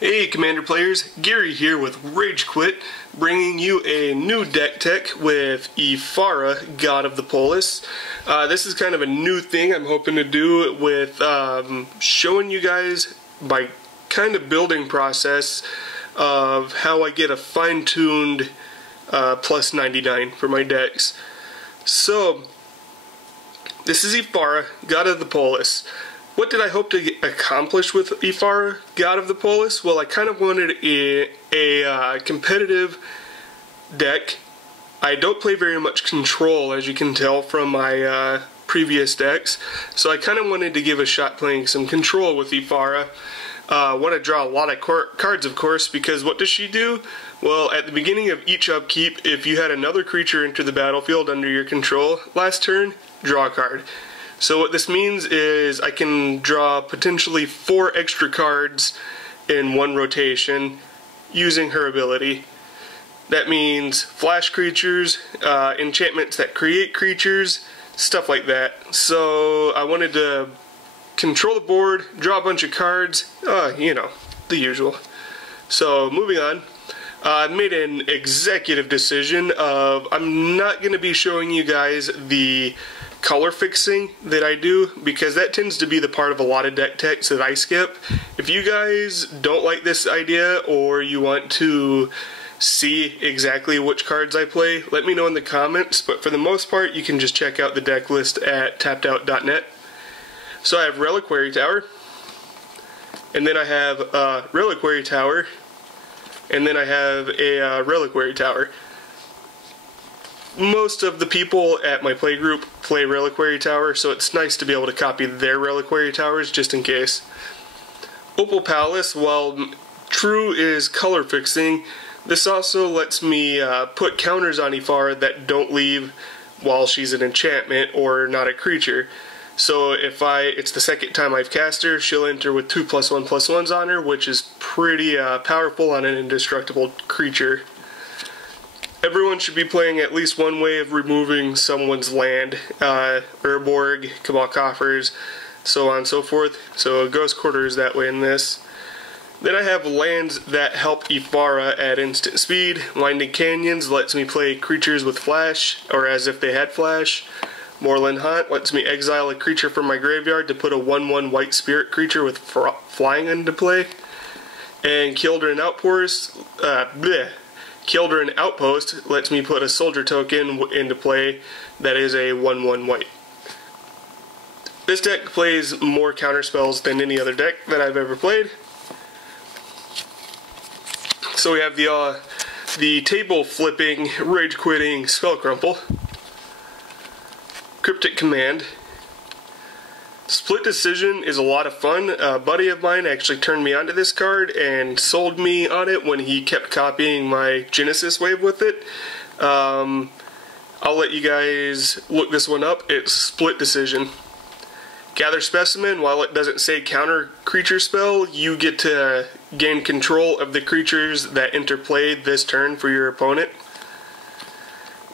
Hey Commander players, Gary here with Rage Quit, bringing you a new deck tech with Ephara, God of the Polis. This is kind of a new thing I'm hoping to do with showing you guys my kind of building process of how I get a fine-tuned plus 99 for my decks. So, this is Ephara, God of the Polis. What did I hope to accomplish with Ephara, God of the Polis? Well, I kind of wanted a competitive deck. I don't play very much control, as you can tell from my previous decks, so I kind of wanted to give a shot playing some control with Ephara. I want to draw a lot of cards, of course, because what does she do? Well, at the beginning of each upkeep, if you had another creature enter the battlefield under your control last turn, draw a card. So what this means is I can draw potentially 4 extra cards in one rotation using her ability. That means flash creatures, enchantments that create creatures, stuff like that. So I wanted to control the board, draw a bunch of cards, you know, the usual. So moving on. I made an executive decision of I'm not going to be showing you guys the color fixing that I do, because that tends to be the part of a lot of deck techs that I skip. If you guys don't like this idea or you want to see exactly which cards I play, let me know in the comments, but for the most part you can just check out the deck list at tappedout.net. So I have Reliquary Tower, and then I have a Reliquary Tower, and then I have a Reliquary Tower. Most of the people at my playgroup play Reliquary Tower, so it's nice to be able to copy their Reliquary Towers just in case. Opal Palace, while true is color fixing, this also lets me put counters on Ephara that don't leave while she's an enchantment or not a creature. So if it's the second time I've cast her, she'll enter with 2+1/+1s on her, which is pretty powerful on an indestructible creature. Everyone should be playing at least one way of removing someone's land, Urborg, Cabal Coffers, so on and so forth. So Ghost Quarter is that way in this. Then I have lands that help Ephara at instant speed. Winding Canyons lets me play creatures with flash, or as if they had flash. Moorland Haunt lets me exile a creature from my graveyard to put a 1/1 white spirit creature with flying into play. And Kildren Outpost lets me put a soldier token into play that is a 1/1 white. This deck plays more counterspells than any other deck that I've ever played. So we have the table flipping, rage quitting Spell Crumple, Cryptic Command. Split Decision is a lot of fun. A buddy of mine actually turned me onto this card and sold me on it when he kept copying my Genesis wave with it. I'll let you guys look this one up. It's Split Decision. Gather Specimen, while it doesn't say counter creature spell, you get to gain control of the creatures that interplay this turn for your opponent.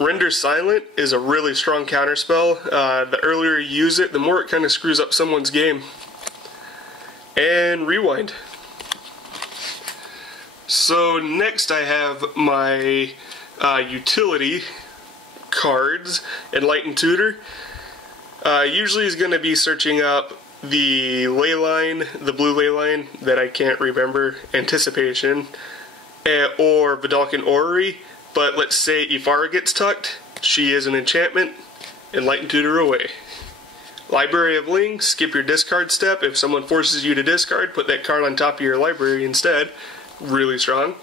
Render Silent is a really strong counterspell. The earlier you use it, the more it kind of screws up someone's game. And Rewind. So next I have my utility cards. Enlightened Tutor. Usually is going to be searching up the ley line, the blue ley line that I can't remember, Anticipation, or Vidalcan Orrery. But let's say Ephara gets tucked, she is an enchantment, Enlightened Tutor away. Library of Ling, skip your discard step. If someone forces you to discard, put that card on top of your library instead. Really strong.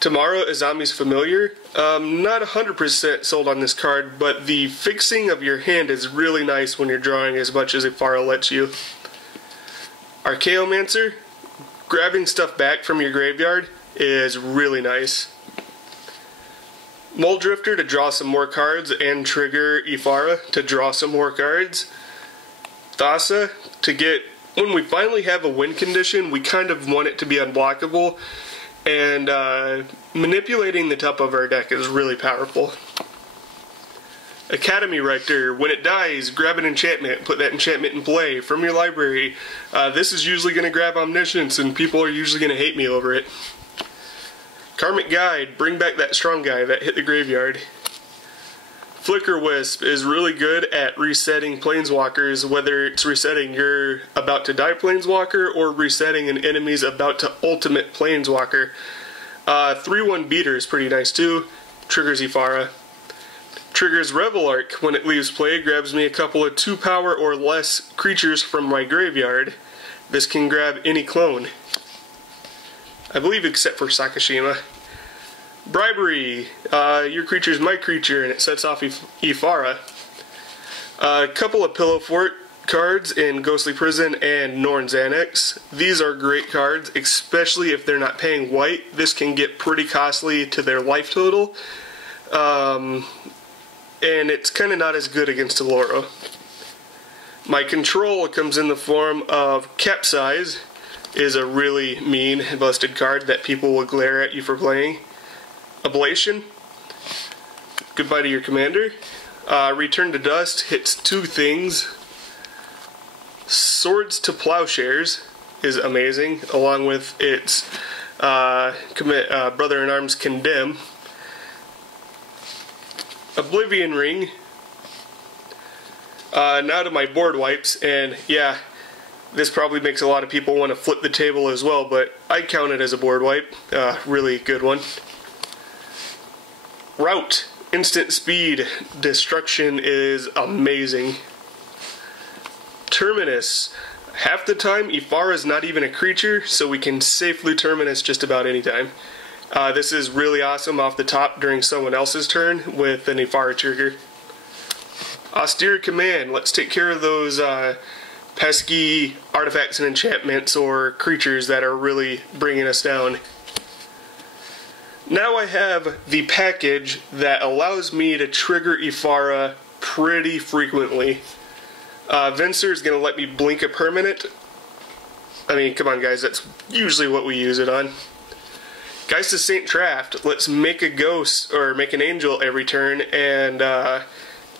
Tomorrow Azami's Familiar. Not 100% sold on this card, but the fixing of your hand is really nice when you're drawing as much as Ephara lets you. Archaeomancer, grabbing stuff back from your graveyard is really nice. Muldrifter to draw some more cards and trigger Ephara to draw some more cards. Thassa to get, when we finally have a win condition, we kind of want it to be unblockable, and manipulating the top of our deck is really powerful. Academy Rector, when it dies, grab an enchantment, put that enchantment in play from your library. This is usually going to grab Omniscience, and people are usually going to hate me over it. Karmic Guide, bring back that strong guy that hit the graveyard. Flicker Wisp is really good at resetting planeswalkers, whether it's resetting your about to die planeswalker or resetting an enemy's about to ultimate planeswalker. 3/1 Beater is pretty nice too. Triggers Ephara. Triggers Revelark when it leaves play, grabs me a couple of 2 power or less creatures from my graveyard. This can grab any clone, I believe except for Sakashima. Bribery, your creature's my creature, and it sets off Ephara. A couple of Pillow Fort cards in Ghostly Prison and Norn's Annex. These are great cards, especially if they're not paying white. This can get pretty costly to their life total, and it's kind of not as good against Teloro. My control comes in the form of Capsize, is a really mean and busted card that people will glare at you for playing. Ablation, goodbye to your commander. Return to Dust hits 2 things. Swords to Plowshares is amazing, along with its Brother-in-Arms Condemn. Oblivion Ring. Now to my board wipes, and yeah, this probably makes a lot of people want to flip the table as well, but I count it as a board wipe. Really good one. Rout, instant speed, destruction is amazing. Terminus, half the time Ephara is not even a creature, so we can safely Terminus just about any time. This is really awesome off the top during someone else's turn with an Ephara trigger. Austere Command, let's take care of those pesky artifacts and enchantments or creatures that are really bringing us down. Now I have the package that allows me to trigger Ephara pretty frequently. Venser is going to let me blink a permanent. I mean, come on guys, that's usually what we use it on. Geist of Saint Traft, let's make a ghost or make an angel every turn and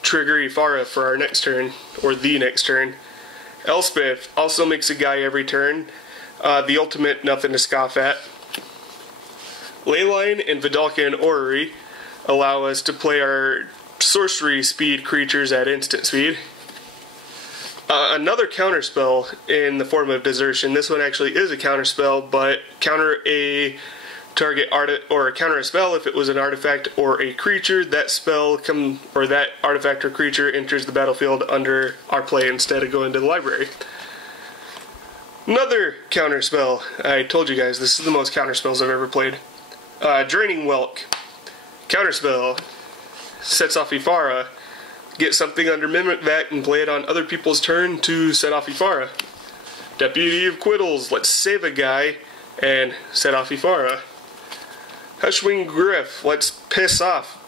trigger Ephara for our next turn, or the next turn. Elspeth also makes a guy every turn. The ultimate, nothing to scoff at. Leyline and Vidalcan Orrery allow us to play our sorcery speed creatures at instant speed. Another counterspell in the form of Desertion. This one actually is a counterspell, but counter a target counter a spell if it was an artifact or a creature. That spell that artifact or creature enters the battlefield under our play instead of going to the library. Another counterspell. I told you guys this is the most counterspells I've ever played. Draining Whelk. Counterspell. Sets off Ephara. Get something under Mimic Vat and play it on other people's turn to set off Ephara. Deputy of Quiddles. Let's save a guy and set off Ephara. Hushwing Griff. Let's piss off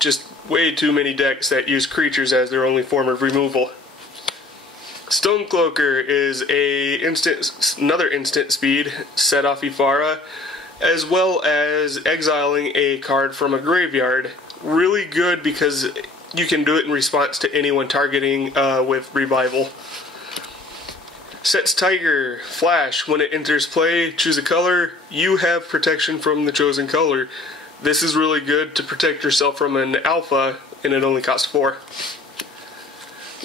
just way too many decks that use creatures as their only form of removal. Stonecloaker is another instant speed, set off Ephara, as well as exiling a card from a graveyard. Really good because you can do it in response to anyone targeting with Revival. Sets Tiger, Flash, when it enters play, choose a color, you have protection from the chosen color. This is really good to protect yourself from an alpha, and it only costs 4.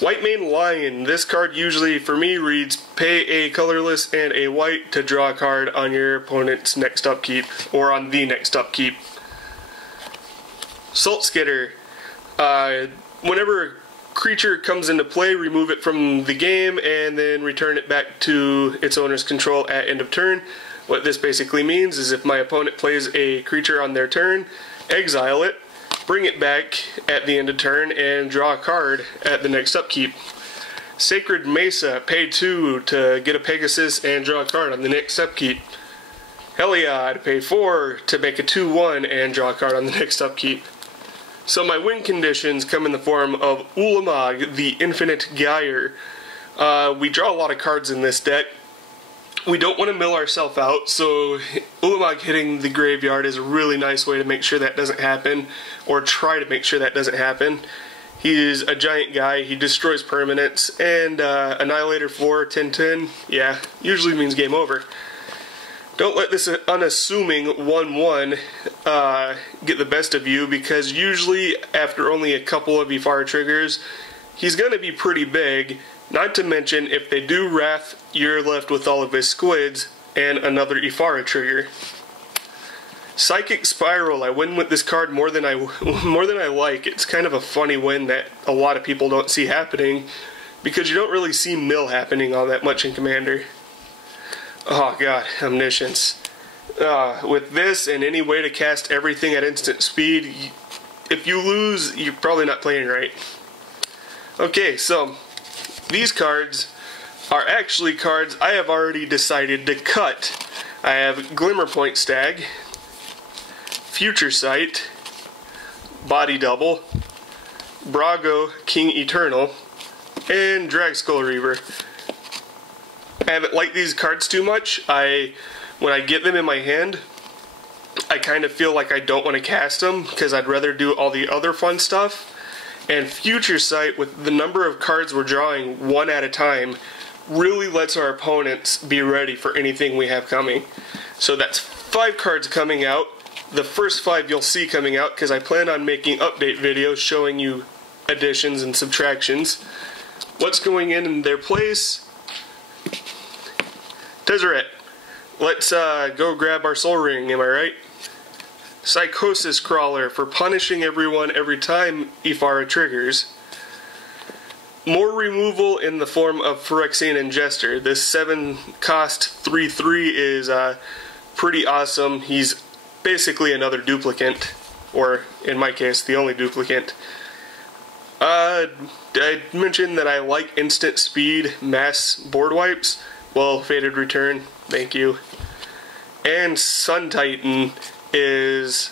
White Mane Lion, this card usually for me reads pay a colorless and a white to draw a card on your opponent's next upkeep, or on the next upkeep. Salt Skitter, whenever a creature comes into play, remove it from the game and then return it back to its owner's control at end of turn. What this basically means is if my opponent plays a creature on their turn, exile it, bring it back at the end of turn, and draw a card at the next upkeep. Sacred Mesa, pay 2 to get a Pegasus and draw a card on the next upkeep. Heliod, pay 4 to make a 2/1 and draw a card on the next upkeep. So my win conditions come in the form of Ulamog, the Infinite Gyre. We draw a lot of cards in this deck. We don't want to mill ourselves out, so Ulamog hitting the graveyard is a really nice way to make sure that doesn't happen, or try to make sure that doesn't happen. He's a giant guy, he destroys permanents, and Annihilator 4, 10-10, yeah, usually means game over. Don't let this unassuming 1-1 get the best of you, because usually after only a couple of Ephara triggers, he's going to be pretty big. Not to mention, if they do Wrath, you're left with all of his squids and another Ephara trigger. Psychic Spiral, I win with this card more than I like. It's kind of a funny win that a lot of people don't see happening, because you don't really see mill happening all that much in Commander. Oh god, Omniscience. With this and any way to cast everything at instant speed, if you lose, you're probably not playing right. Okay, so these cards are actually cards I have already decided to cut. I have Glimmerpoint Stag, Future Sight, Body Double, Brago King Eternal, and Darksteel Reaver. I haven't liked these cards too much. When I get them in my hand, I kind of feel like I don't want to cast them because I'd rather do all the other fun stuff. And Future Sight, with the number of cards we're drawing one at a time, really lets our opponents be ready for anything we have coming. So that's 5 cards coming out. The first 5 you'll see coming out because I plan on making update videos showing you additions and subtractions. What's going in their place? Tezzeret. Let's go grab our Soul Ring, am I right? Psychosis Crawler for punishing everyone every time Ephara triggers. More removal in the form of Phyrexian Ingester. This 7 cost 3/3 is pretty awesome. He's basically another duplicant, or in my case, the only duplicant. I mentioned that I like instant speed mass board wipes. Well, Fated Return, thank you. And Sun Titan is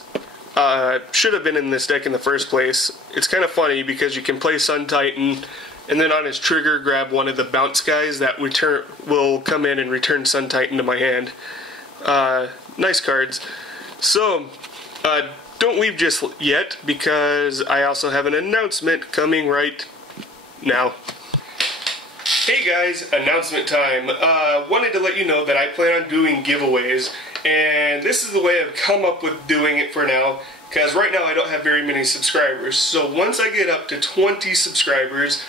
should have been in this deck in the first place. It's kind of funny because you can play Sun Titan and then on his trigger grab one of the bounce guys that will come in and return Sun Titan to my hand. Nice cards. So, don't leave just yet, because I also have an announcement coming right now. Hey guys, announcement time. Wanted to let you know that I plan on doing giveaways, and this is the way I've come up with doing it for now, because right now I don't have very many subscribers. So once I get up to 20 subscribers,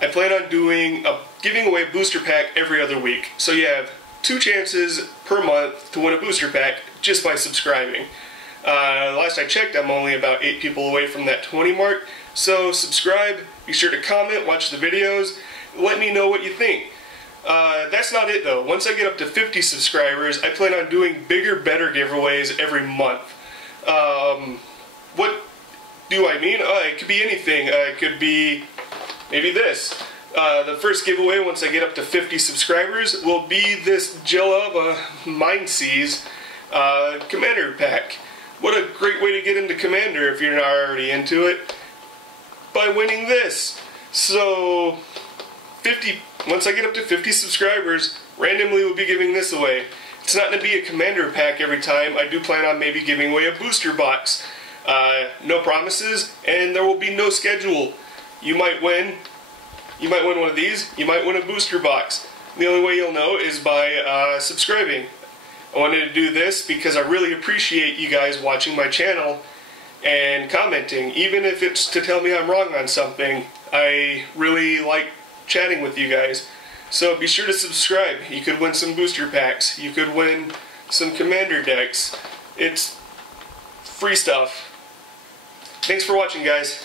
I plan on giving away a booster pack every other week. So you have 2 chances per month to win a booster pack just by subscribing. Last I checked, I'm only about 8 people away from that 20 mark. So subscribe, be sure to comment, watch the videos, let me know what you think. That's not it though. Once I get up to 50 subscribers, I plan on doing bigger, better giveaways every month. What do I mean? It could be anything. It could be maybe this. The first giveaway, once I get up to 50 subscribers, will be this Jellava Mindseize Commander pack. What a great way to get into Commander if you're not already into it, by winning this. So, once I get up to 50 subscribers, randomly we'll be giving this away. It's not going to be a Commander pack every time. I do plan on maybe giving away a booster box. No promises, and there will be no schedule. You might win one of these, you might win a booster box. The only way you'll know is by subscribing. I wanted to do this because I really appreciate you guys watching my channel and commenting. Even if it's to tell me I'm wrong on something, I really like chatting with you guys. So be sure to subscribe. You could win some booster packs. You could win some Commander decks. It's free stuff. Thanks for watching, guys.